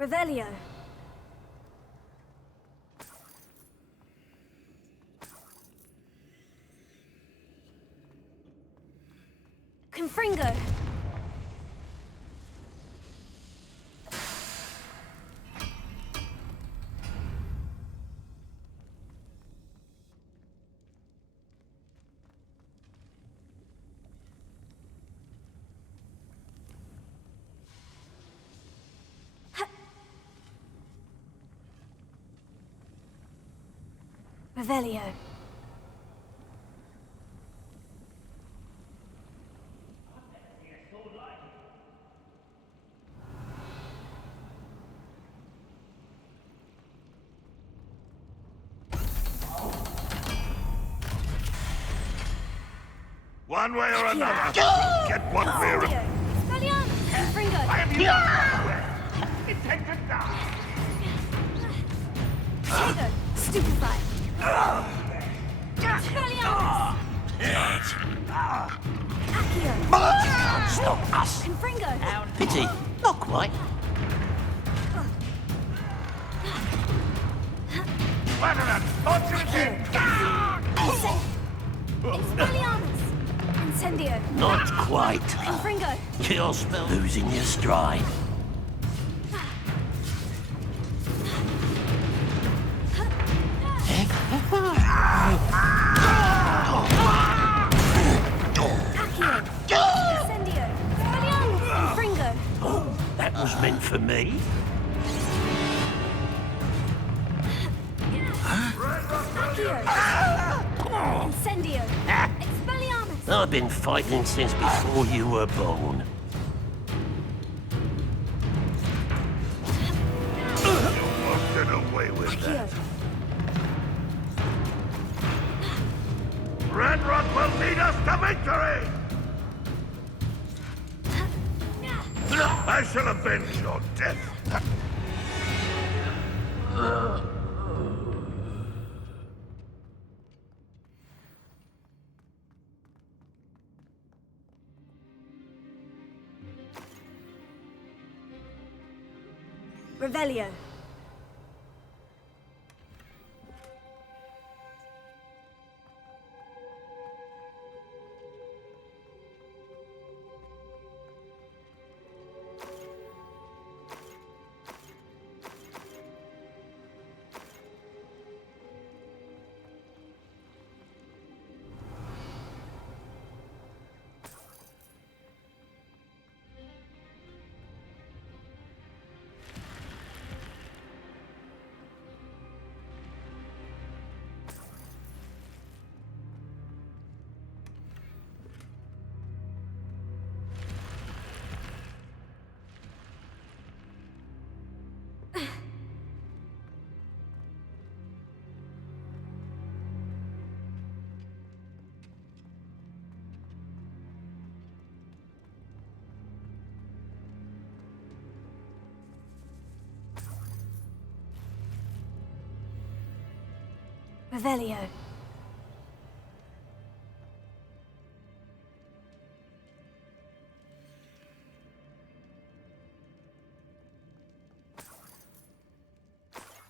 Revelio. Confringo. Revelio. One way or another, get what we're... Expelliarmus! Confringo! I am you! Intend to die! Diego! Stupefy! Expelliarmus! Accio! Stop us! Confringo! Pity, not quite. Lieutenant, launch it in! Expelliarmus! Incendio! Not quite. Confringo! You're still losing your stride. Accio! Incendio! Expelliarmus! Confringo! Oh, that was meant for me. Accio! Incendio! Expelliarmus! I've been fighting since before you were born. Almost get away with that. Accio! Red Rock will lead us to victory! I shall avenge your death. Revelio. Revelio.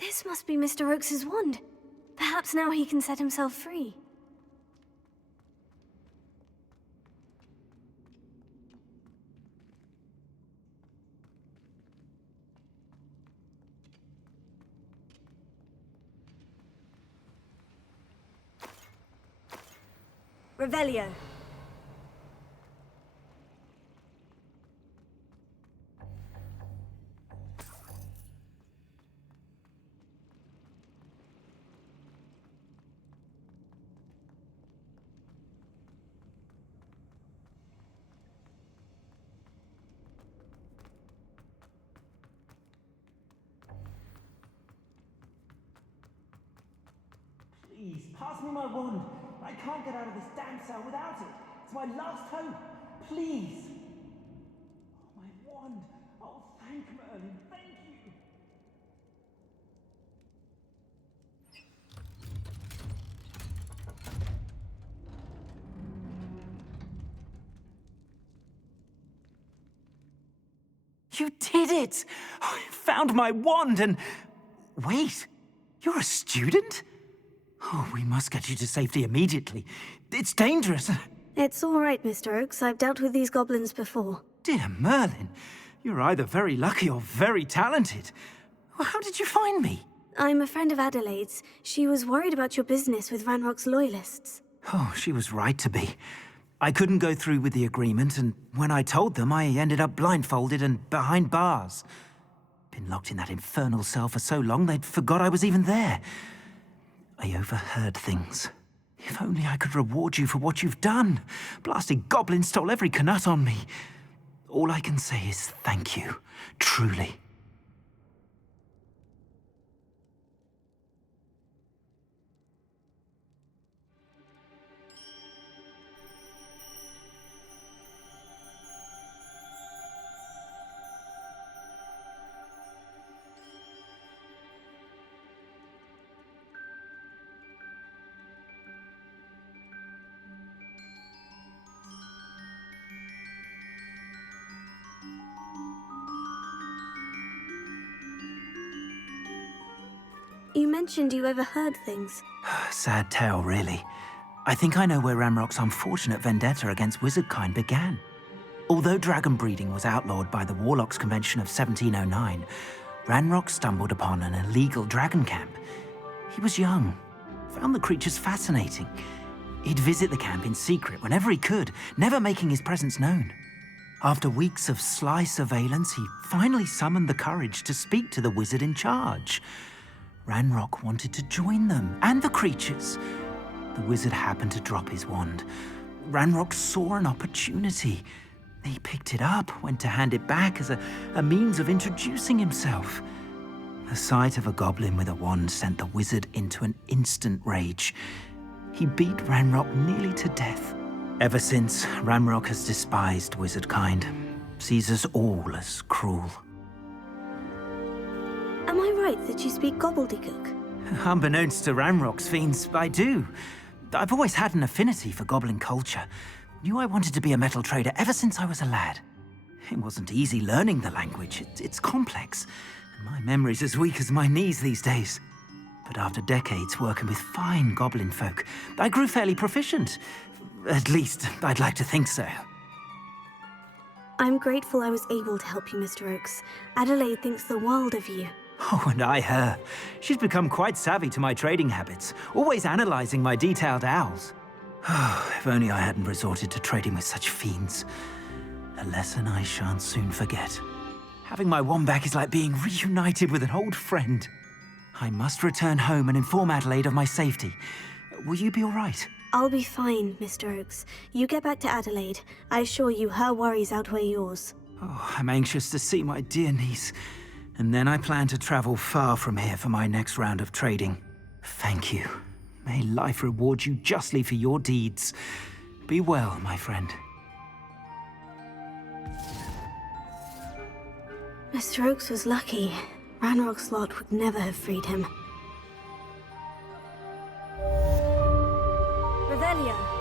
This must be Mr. Oakes's wand. Perhaps now he can set himself free. Revelio. Please, pass me my wand. I can't get out of this damn cell without it. It's my last hope. Please. Oh, my wand. Oh, thank Merlin. Thank you. You did it! I found my wand and... Wait, you're a student? Oh, we must get you to safety immediately. It's dangerous. It's all right, Mr. Oakes. I've dealt with these goblins before. Dear Merlin, you're either very lucky or very talented. Well, how did you find me? I'm a friend of Adelaide's. She was worried about your business with Ranrock's loyalists. Oh, she was right to be. I couldn't go through with the agreement, and when I told them, I ended up blindfolded and behind bars. Been locked in that infernal cell for so long, they'd forgot I was even there. I overheard things. If only I could reward you for what you've done. Blasted goblin stole every Knut on me. All I can say is thank you, truly. You mentioned you overheard things. Sad tale, really. I think I know where Ranrock's unfortunate vendetta against wizardkind began. Although dragon breeding was outlawed by the Warlocks Convention of 1709, Ranrock stumbled upon an illegal dragon camp. He was young, found the creatures fascinating. He'd visit the camp in secret whenever he could, never making his presence known. After weeks of sly surveillance, he finally summoned the courage to speak to the wizard in charge. Ranrock wanted to join them, and the creatures. The wizard happened to drop his wand. Ranrock saw an opportunity. He picked it up, went to hand it back as a means of introducing himself. The sight of a goblin with a wand sent the wizard into an instant rage. He beat Ranrock nearly to death. Ever since, Ranrock has despised wizardkind, sees us all as cruel. Am I right that you speak gobbledygook? Unbeknownst to Ranrock's fiends, I do. I've always had an affinity for goblin culture. Knew I wanted to be a metal trader ever since I was a lad. It wasn't easy learning the language. It's complex. And my memory's as weak as my knees these days. But after decades working with fine goblin folk, I grew fairly proficient. At least, I'd like to think so. I'm grateful I was able to help you, Mr. Oakes. Adelaide thinks the world of you. Oh, and I her. She's become quite savvy to my trading habits, always analyzing my detailed owls. If only I hadn't resorted to trading with such fiends. A lesson I shan't soon forget. Having my wand back is like being reunited with an old friend. I must return home and inform Adelaide of my safety. Will you be all right? I'll be fine, Mr. Oakes. You get back to Adelaide. I assure you her worries outweigh yours. Oh, I'm anxious to see my dear niece. And then I plan to travel far from here for my next round of trading. Thank you. May life reward you justly for your deeds. Be well, my friend. Mr. Oakes was lucky. Ranrock's lot would never have freed him. Revelio.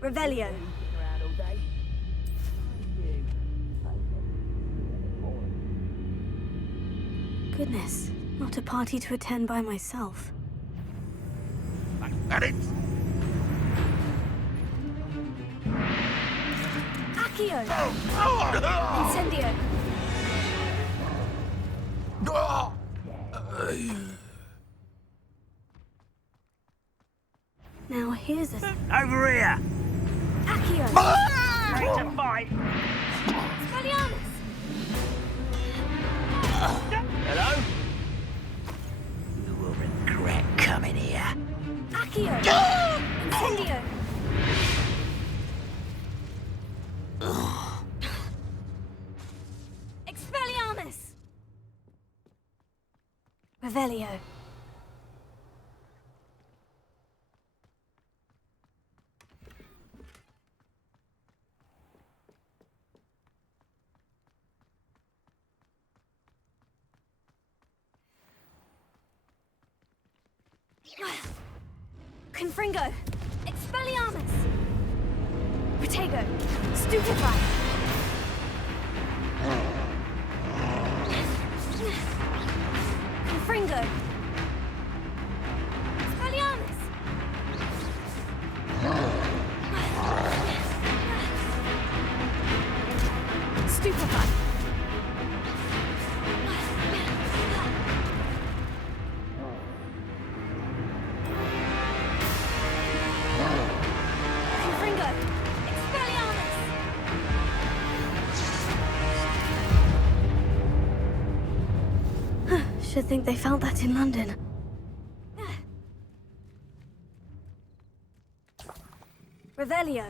Revelio. Goodness, not a party to attend by myself. At it! Accio! Incendio! Now here's a... Over here! Accio! Ready to fight. Expelliarmus! Hello? You will regret coming here. Accio! Incendio! Expelliarmus! Revelio. Confringo! Expelliarmus! Protego! Stupefy! Confringo! Expelliarmus! Stupefy! Confringo! Expelliarmus! Should think they felt that in London. Revelio.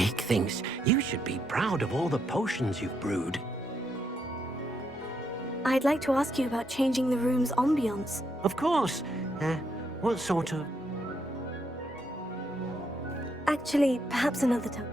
Dick thinks you should be proud of all the potions you've brewed. I'd like to ask you about changing the room's ambience. Of course. What sort of... Actually, perhaps another time.